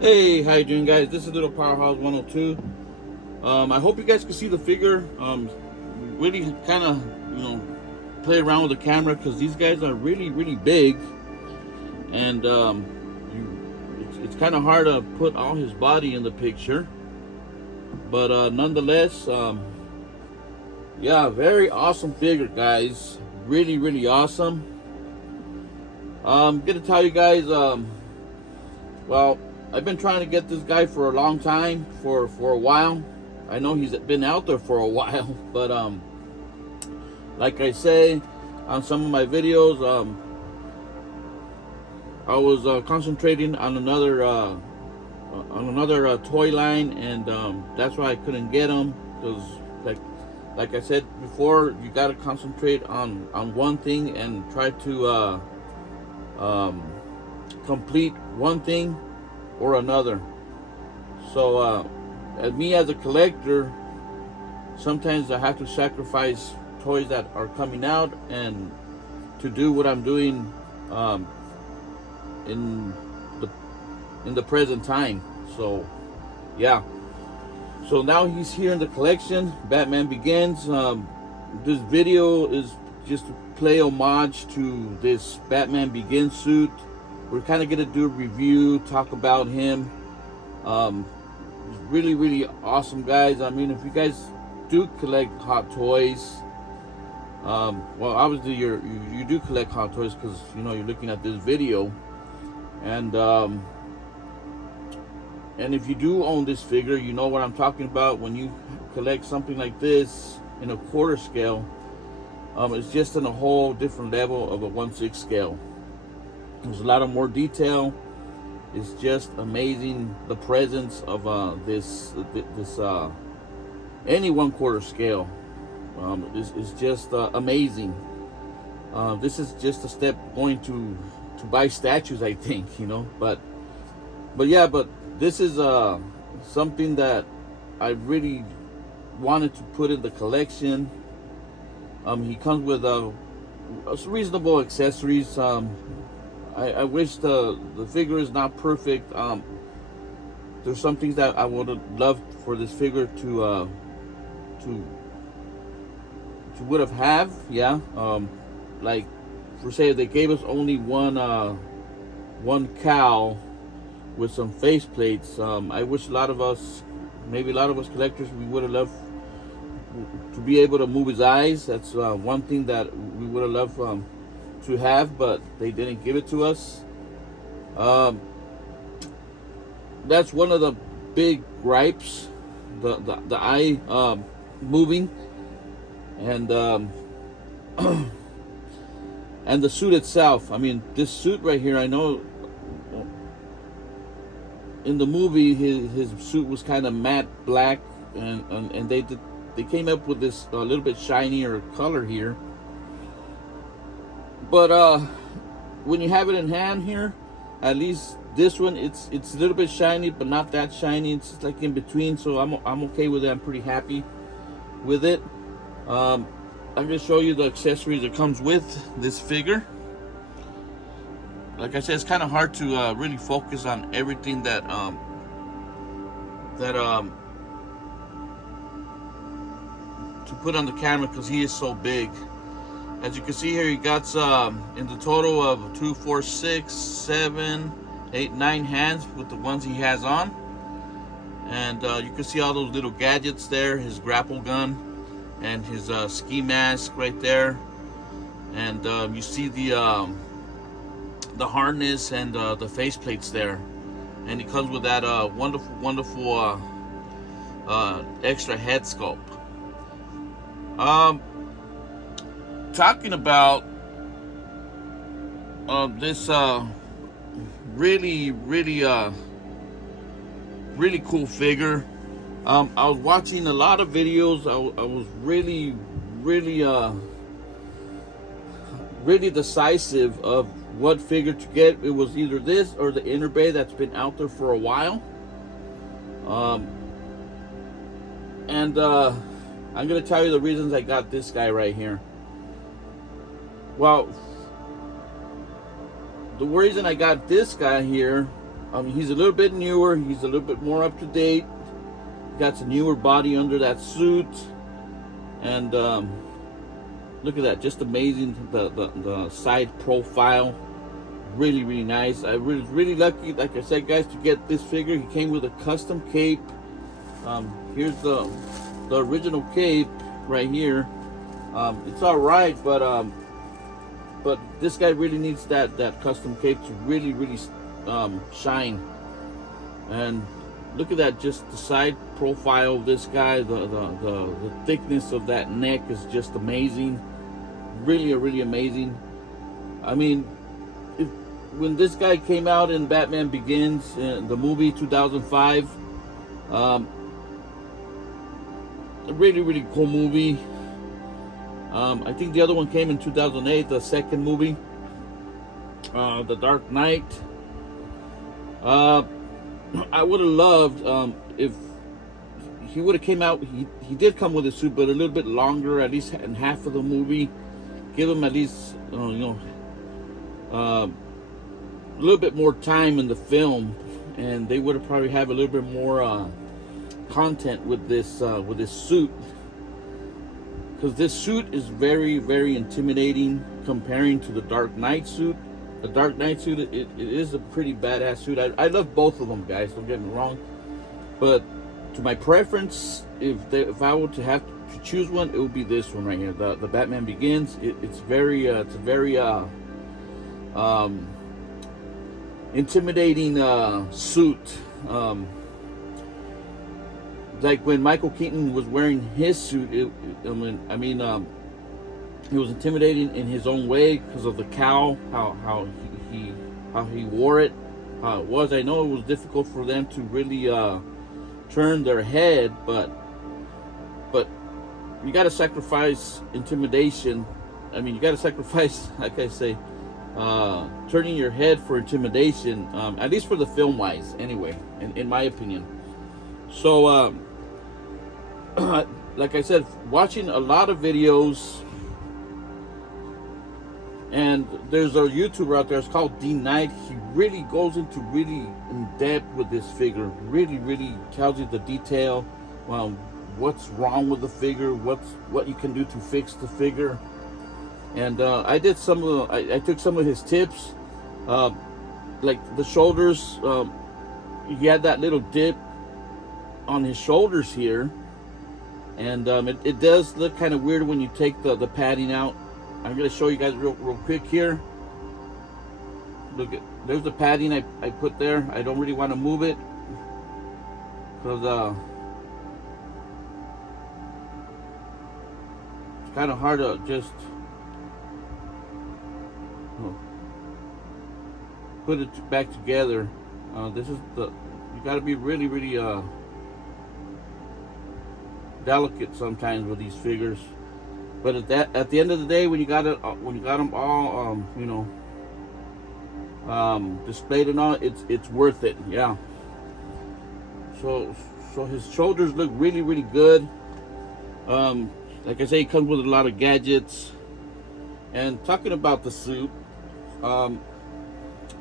Hey, how you doing, guys? This is Little Powerhouse 102. I hope you guys can see the figure. Really kind of, play around with the camera because these guys are really big, and it's kind of hard to put all his body in the picture. But nonetheless, yeah, very awesome figure, guys. Really awesome. I'm gonna tell you guys. Well, I've been trying to get this guy for a long time, for a while. I know he's been out there for a while, but like I say on some of my videos, I was concentrating on another toy line, and that's why I couldn't get him. Because like I said before, you got to concentrate on one thing and try to complete one thing or another. So me as a collector, sometimes I have to sacrifice toys that are coming out and to do what I'm doing in the present time. So yeah, so now he's here in the collection. Batman Begins. This video is just to play homage to this Batman Begins suit. We're kind of gonna do a review, talk about him. Really awesome, guys. I mean, if you guys do collect Hot Toys, well, obviously you do collect Hot Toys because you're looking at this video, and if you do own this figure, you know what I'm talking about. When you collect something like this in a quarter scale, it's just in a whole different level of a 1/6 scale. There's a lot of more detail. It's just amazing, the presence of this any 1/4 scale. Is just amazing. This is just a step going to buy statues, I think, but this is something that I really wanted to put in the collection. He comes with reasonable accessories. I wish the figure is not perfect. There's some things that I would have loved for this figure to would have, yeah. Like, for say, they gave us only one cowl with some face plates. I wish maybe a lot of us collectors, we would have loved to be able to move his eyes. That's one thing that we would have loved to have, but they didn't give it to us. That's one of the big gripes, the eye moving, and and the suit itself. I mean, this suit right here, I know in the movie his suit was kind of matte black, and they came up with this a little bit shinier color here. But when you have it in hand here, at least this one, it's a little bit shiny, but not that shiny. It's like in between, so I'm okay with it. I'm pretty happy with it. I'm gonna show you the accessories that comes with this figure. Like I said, it's kind of hard to really focus on everything that to put on the camera because he is so big. As you can see here, he got in the total of 2, 4, 6, 7, 8, 9 hands with the ones he has on. And you can see all those little gadgets there, his grapple gun and his ski mask right there. And you see the harness and the face plates there. And he comes with that wonderful extra head sculpt. Talking about this really cool figure. I was watching a lot of videos. I was really decisive of what figure to get. It was either this or the Inner Bay that's been out there for a while. And I'm gonna tell you the reasons I got this guy right here. Well, the reason I got this guy here He's a little bit newer. He's a little bit more up to date. Got some newer body under that suit, and look at that, just amazing. The side profile, really nice. I was really lucky, like I said, guys, to get this figure. He came with a custom cape. Here's the original cape right here. It's all right, but this guy really needs that custom cape to really shine. And look at that, just the side profile of this guy. The thickness of that neck is just amazing. Really amazing. I mean, when this guy came out in Batman Begins, the movie 2005, a really cool movie. I think the other one came in 2008, the second movie, The Dark Knight. I would have loved if he would have came out. He did come with a suit, but a little bit longer, at least in half of the movie. Give him at least a little bit more time in the film, and they would have probably have a little bit more content with this suit, because this suit is very intimidating comparing to the Dark Knight suit. The Dark Knight suit, it is a pretty badass suit. I love both of them, guys, don't get me wrong, but to my preference, if I were to have to choose one, it would be this one right here, the Batman Begins. It's very intimidating suit. Like when Michael Keaton was wearing his suit, it was intimidating in his own way because of the cowl, how he wore it, how it was. I know it was difficult for them to really turn their head, but you got to sacrifice intimidation. I mean, you got to sacrifice, like I say, turning your head for intimidation, at least for the film wise, anyway, in my opinion. So, like I said, watching a lot of videos, and there's a YouTuber out there, it's called D Knight. He really goes into really in depth with this figure, really tells you the detail, what's wrong with the figure, what you can do to fix the figure. And I took some of his tips, like the shoulders. He had that little dip on his shoulders here, and it does look kind of weird when you take the padding out. I'm going to show you guys real quick here. Look at, there's the padding I put there. I don't really want to move it because it's kind of hard to just put it back together. This is you got to be really delicate sometimes with these figures. But at the end of the day, when you got them all, displayed and all, it's worth it. Yeah. So his shoulders look really good. Like I say, he comes with a lot of gadgets. And talking about the suit,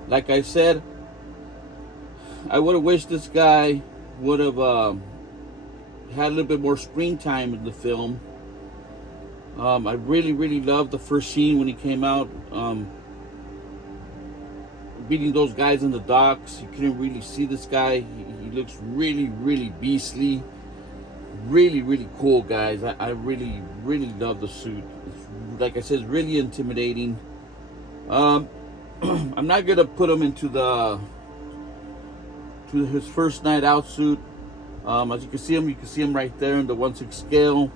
like I said, I would have wished this guy would have had a little bit more screen time in the film. I really loved the first scene when he came out, beating those guys in the docks. You couldn't really see this guy. He looks really beastly. Really cool, guys. I really love the suit. It's, like I said, it's really intimidating. I'm not gonna put him into his first night out suit. As you can see him right there in the 1/6 scale.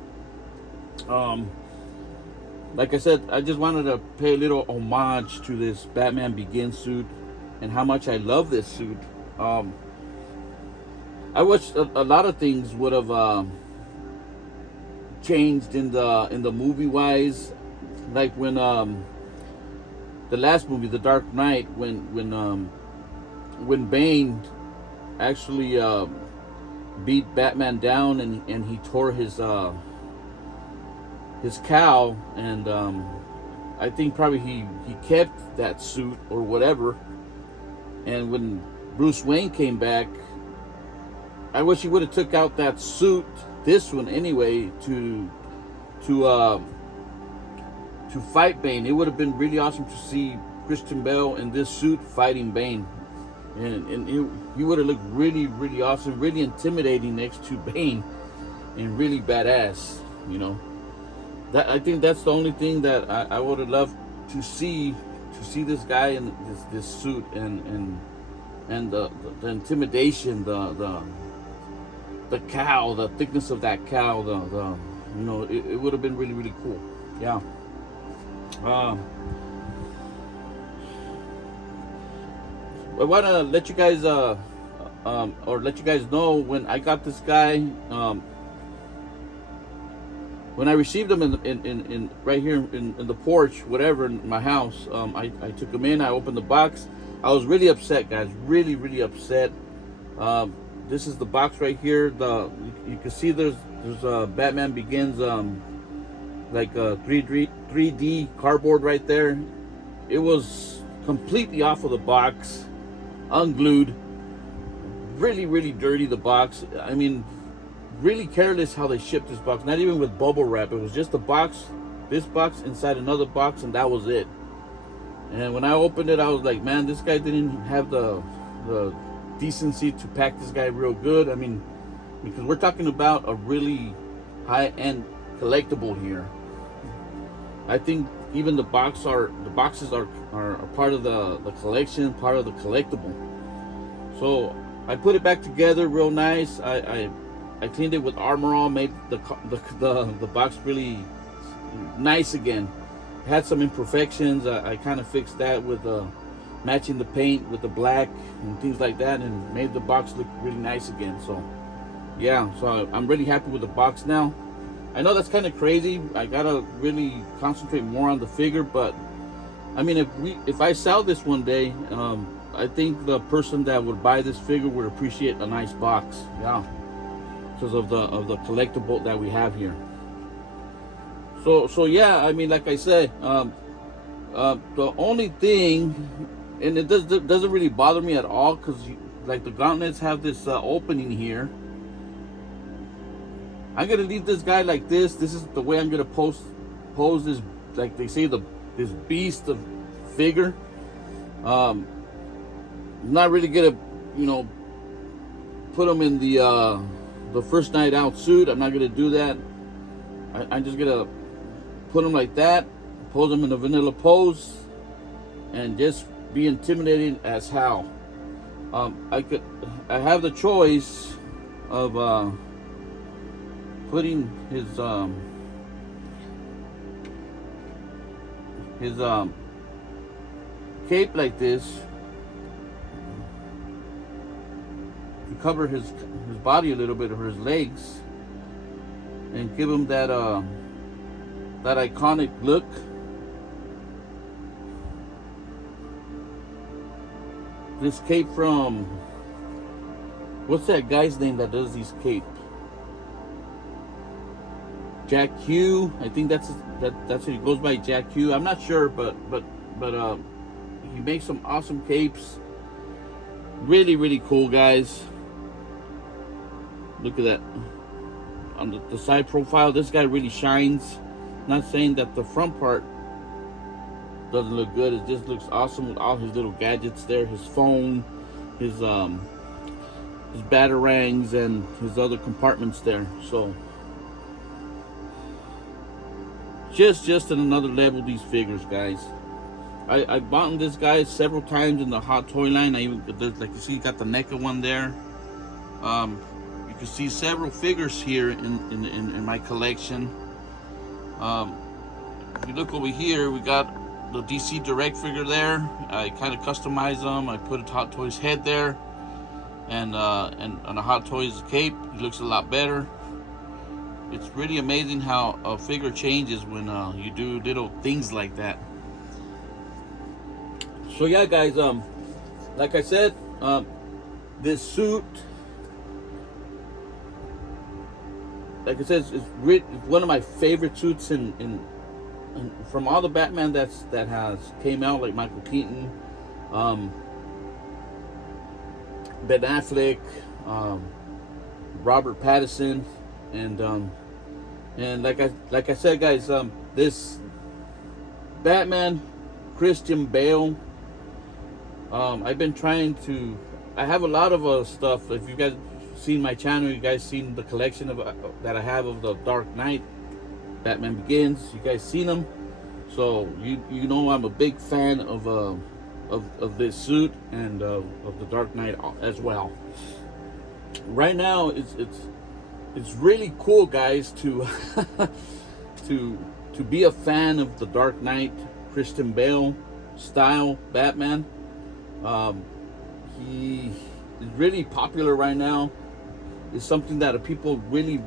Like I said, I just wanted to pay a little homage to this Batman Begins suit and how much I love this suit. I wish a lot of things would have changed in the movie wise, like when the last movie, The Dark Knight, when Bane actually beat Batman down and he tore his cowl, and I think probably he kept that suit or whatever. And when Bruce Wayne came back, I wish he would have took out that suit, this one anyway, to fight Bane. It would have been really awesome to see Christian Bale in this suit fighting Bane, and he would have looked really, really awesome, really intimidating next to Bane, and really badass. You know, that I think that's the only thing that I would have loved to see this guy in this suit, and the intimidation, the cowl, the thickness of that cowl, the you know, it would have been really, really cool. Yeah. I want to let you guys or let you guys know when I got this guy. When I received him in right here in the porch, whatever, in my house, I took him in. I opened the box. I was really upset, guys. Really, really upset. This is the box right here. You can see there's Batman Begins like a 3D cardboard right there. It was completely off of the box, unglued. Really, really dirty, the box. I mean, really careless how they shipped this box. Not even with bubble wrap. It was just a box, this box inside another box, and that was it. And when I opened it, I was like, man, this guy didn't have the decency to pack this guy real good. I mean, because we're talking about a really high-end collectible here. I think even the boxes are part of the collection, part of the collectible. So I put it back together real nice. I cleaned it with Armor All, made the box really nice again. It had some imperfections. I kind of fixed that with matching the paint with the black and things like that, and made the box look really nice again. So yeah, so I'm really happy with the box now. I know that's kind of crazy. I gotta really concentrate more on the figure, but I mean, if I sell this one day, I think the person that would buy this figure would appreciate a nice box. Yeah, because of the collectible that we have here. So yeah, I mean, like I said, the only thing, and it doesn't really bother me at all, because like the gauntlets have this opening here. I'm gonna leave this guy like this. This is the way I'm gonna pose this, like they say, this beast of figure. I'm not really gonna, you know, put him in the first night out suit. I'm not gonna do that. I'm just gonna put him like that, pose him in a vanilla pose, and just be intimidating as hell. I have the choice of putting his cape like this to cover his body a little bit, or his legs, and give him that iconic look. This cape from, what's that guy's name that does these capes? Jack Hugh, I think that's what he goes by, Jack Hugh. I'm not sure, but he makes some awesome capes. Really, really cool, guys. Look at that. On the side profile, this guy really shines. Not saying that the front part doesn't look good. It just looks awesome with all his little gadgets there. His phone, his batarangs, and his other compartments there. So just in another level, these figures, guys. I bought this guy several times in the hot toy line. Like you see, got the NECA one there. You can see several figures here in my collection. If you look over here, we got the DC Direct figure there. I kind of customized them. I put a Hot Toys head there, and on a Hot Toys cape. He looks a lot better. It's really amazing how a figure changes when you do little things like that. So yeah, guys, like I said, this suit, like I said, it's one of my favorite suits in from all the Batman that has came out, like Michael Keaton. Ben Affleck, Robert Pattinson, and like I said, guys, this Batman, Christian Bale. I've been trying to. I have a lot of stuff. If you guys seen my channel, you guys seen the collection of that I have of the Dark Knight, Batman Begins. You guys seen them, so you know I'm a big fan of this suit and of the Dark Knight as well. Right now, it's really cool, guys, to to be a fan of the Dark Knight, Christian Bale style Batman. He is really popular right now. It's something that people really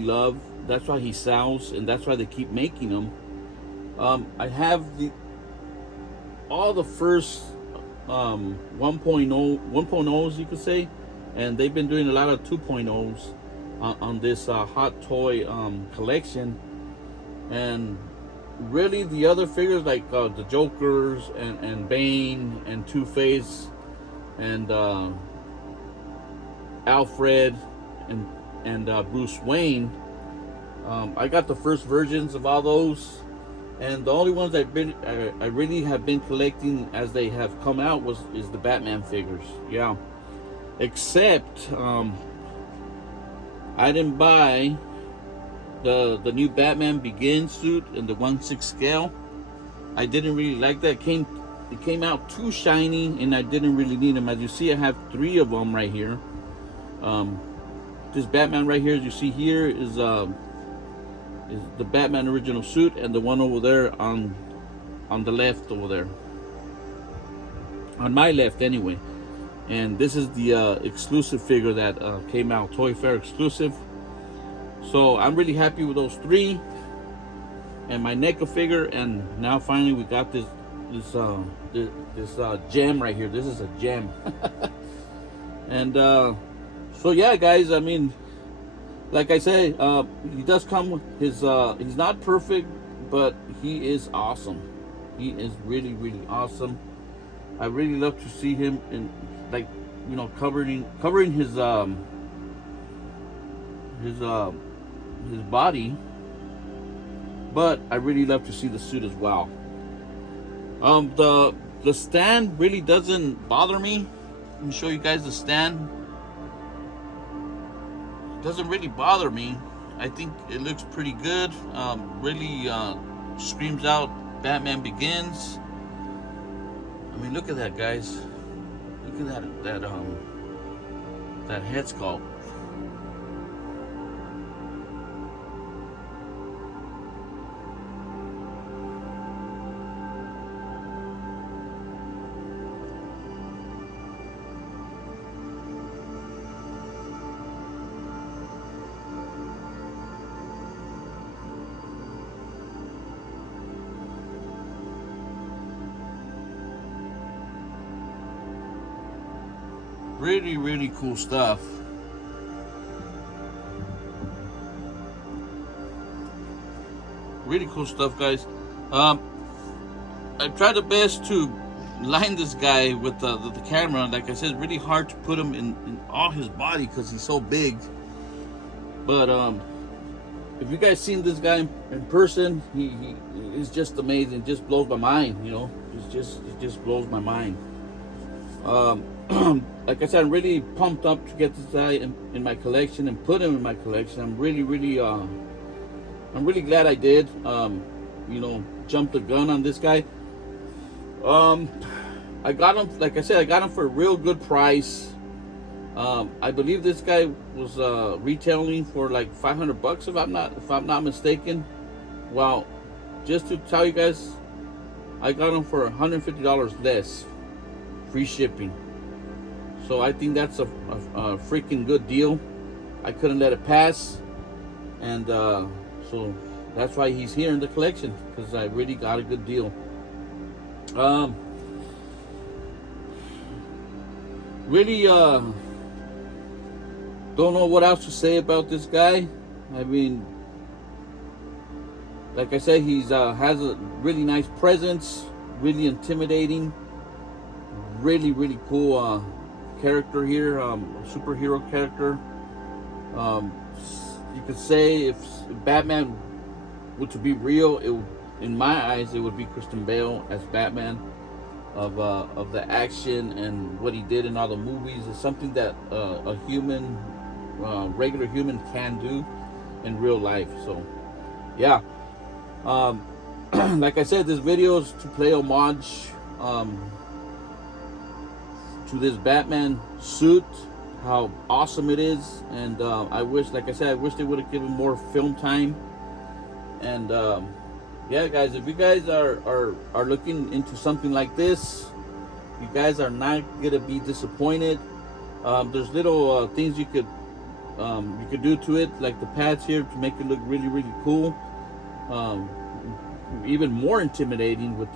love. That's why he sells, and that's why they keep making them. I have all the first 1.0s, you could say, and they've been doing a lot of 2.0s on this hot toy collection. And really, the other figures like the Jokers and Bane and Two-Face and Alfred and Bruce Wayne, I got the first versions of all those, and the only ones I really have been collecting as they have come out is the Batman figures. Yeah, except I didn't buy the new Batman Begins suit in the 1/6 scale. I didn't really like that. It came out too shiny, and I didn't really need them. As you see, I have 3 of them right here. This Batman right here, as you see here, is the Batman original suit, and the one over there on the left over there, on my left anyway. And this is the exclusive figure that came out, Toy Fair exclusive. So I'm really happy with those 3 and my NECA figure. And now finally we got this gem right here. This is a gem. And so yeah, guys, I mean, like I say, he does come with his he's not perfect, but he is awesome. He is really awesome. I really love to see him in, like, you know, covering his body, but I really love to see the suit as well. The stand really doesn't bother me. Let me show you guys the stand. It doesn't really bother me. I think it looks pretty good. Really screams out Batman Begins. I mean, look at that, guys. Look at that head sculpt. Really cool stuff. Really cool stuff, guys. I tried the best to line this guy with the camera. Like I said, it's really hard to put him in all his body because he's so big. But if you guys seen this guy in person, he is just amazing. It just blows my mind, you know. It just blows my mind. Like I said, I'm really pumped up to get this guy in my collection and put him in my collection. I'm really glad I did. You know, jumped the gun on this guy. I got him, like I said, I got him for a real good price. I believe this guy was retailing for like $500 if I'm not mistaken. Well, just to tell you guys, I got him for $150 less, free shipping. So I think that's a freaking good deal. I couldn't let it pass, and so that's why he's here in the collection, because I really got a good deal. Really don't know what else to say about this guy. I mean, like I said, he's has a really nice presence, really intimidating, really cool character here, superhero character. You could say if Batman were to be real, in my eyes, it would be Christian Bale as Batman. Of the action and what he did in all the movies is something that a human, regular human, can do in real life. So, yeah. Like I said, this video is to play homage to this Batman suit, how awesome it is, and I wish, like I said, I wish they would have given more film time. And yeah, guys, if you guys are looking into something like this, you guys are not gonna be disappointed. There's little things you could do to it, like the pads here, to make it look really, really cool. Even more intimidating with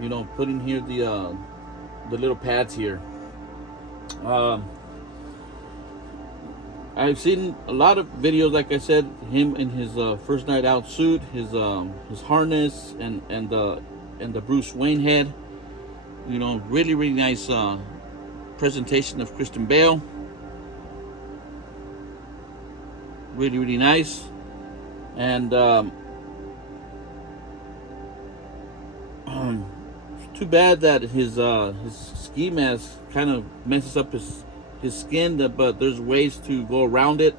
you know, putting here the little pads here. I've seen a lot of videos, like I said, him in his first night out suit, his harness, and the Bruce Wayne head. You know, really, really nice presentation of Christian Bale. Really, really nice. And it's too bad that his ski mask kind of messes up his skin, but there's ways to go around it.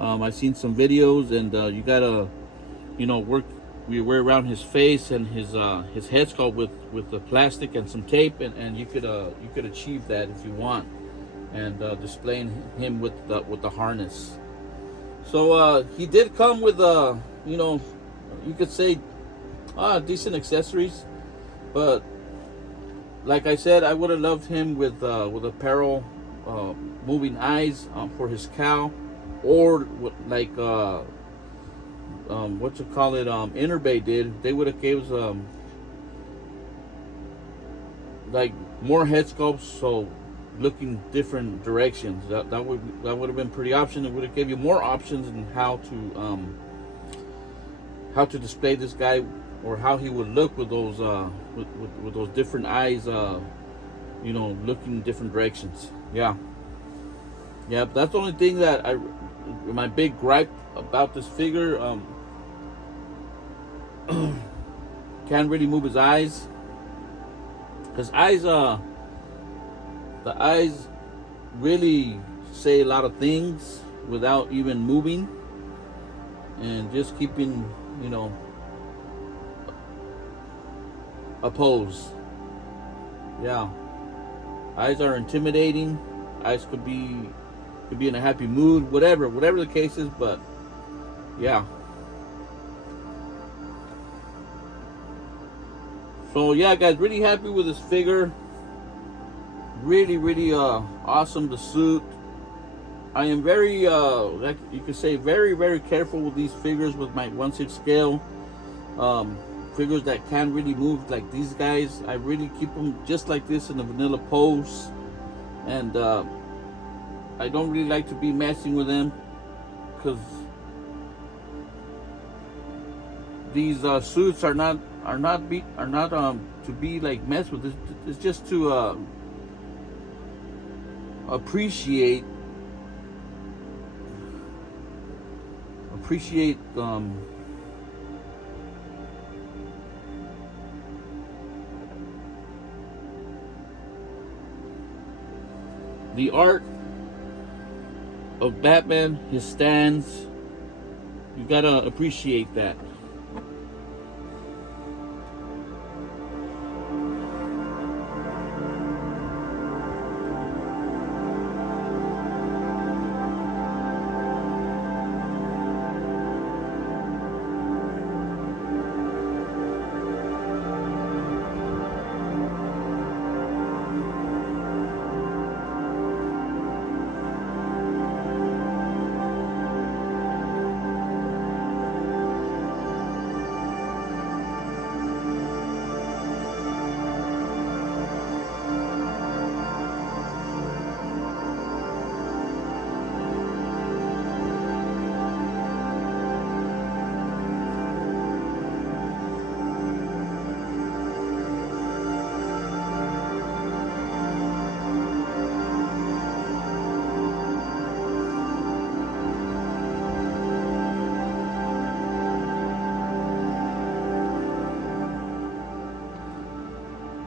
I've seen some videos, and you gotta, you know, we wear around his face and his head sculpt with the plastic and some tape, and you could achieve that if you want, and displaying him with the harness. So he did come with you know, you could say decent accessories, but like I said, I would have loved him with apparel, moving eyes for his cowl, or like what you call it, Interbay did. They would have gave us like more head sculpts, so looking different directions. That would have been pretty option. It would have gave you more options in how to display this guy, or how he would look with those with those different eyes, you know, looking different directions. Yeah, that's the only thing that my big gripe about this figure. Can't really move his eyes, because the eyes really say a lot of things without even moving, and just keeping, you know, a pose. Yeah, eyes are intimidating. Eyes could be in a happy mood, whatever the case is. But yeah. So yeah, guys, really happy with this figure. Really, really awesome, the suit. I am very like you could say, very, very careful with these figures with my 1/6 scale. Figures that can't really move like these guys, I really keep them just like this in a vanilla pose, and I don't really like to be messing with them, because these suits are not to be like messed with. It's just to appreciate the art of Batman, his stance. You gotta appreciate that.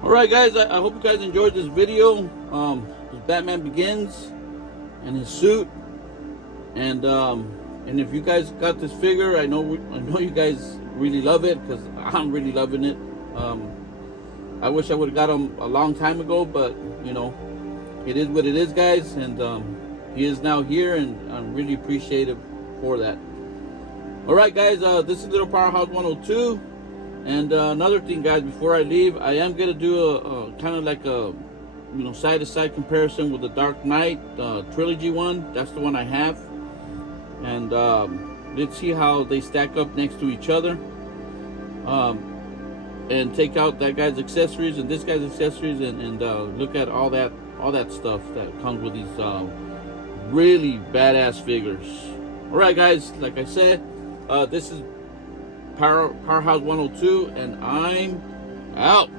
All right, guys, I hope you guys enjoyed this video. Batman Begins and his suit, and if you guys got this figure, I know you guys really love it, because I'm really loving it. I wish I would have got him a long time ago, but you know, it is what it is, guys, and he is now here, and I'm really appreciative for that. All right, guys, this is Little Powerhouse 102, and another thing, guys, before I leave, I am gonna do a kind of like a, you know, side-to-side comparison with the Dark Knight trilogy one. That's the one I have, and let's see how they stack up next to each other, and take out that guy's accessories and this guy's accessories, and look at all that stuff that comes with these really badass figures. All right, guys, like I said, this is Powerhouse 102, and I'm out.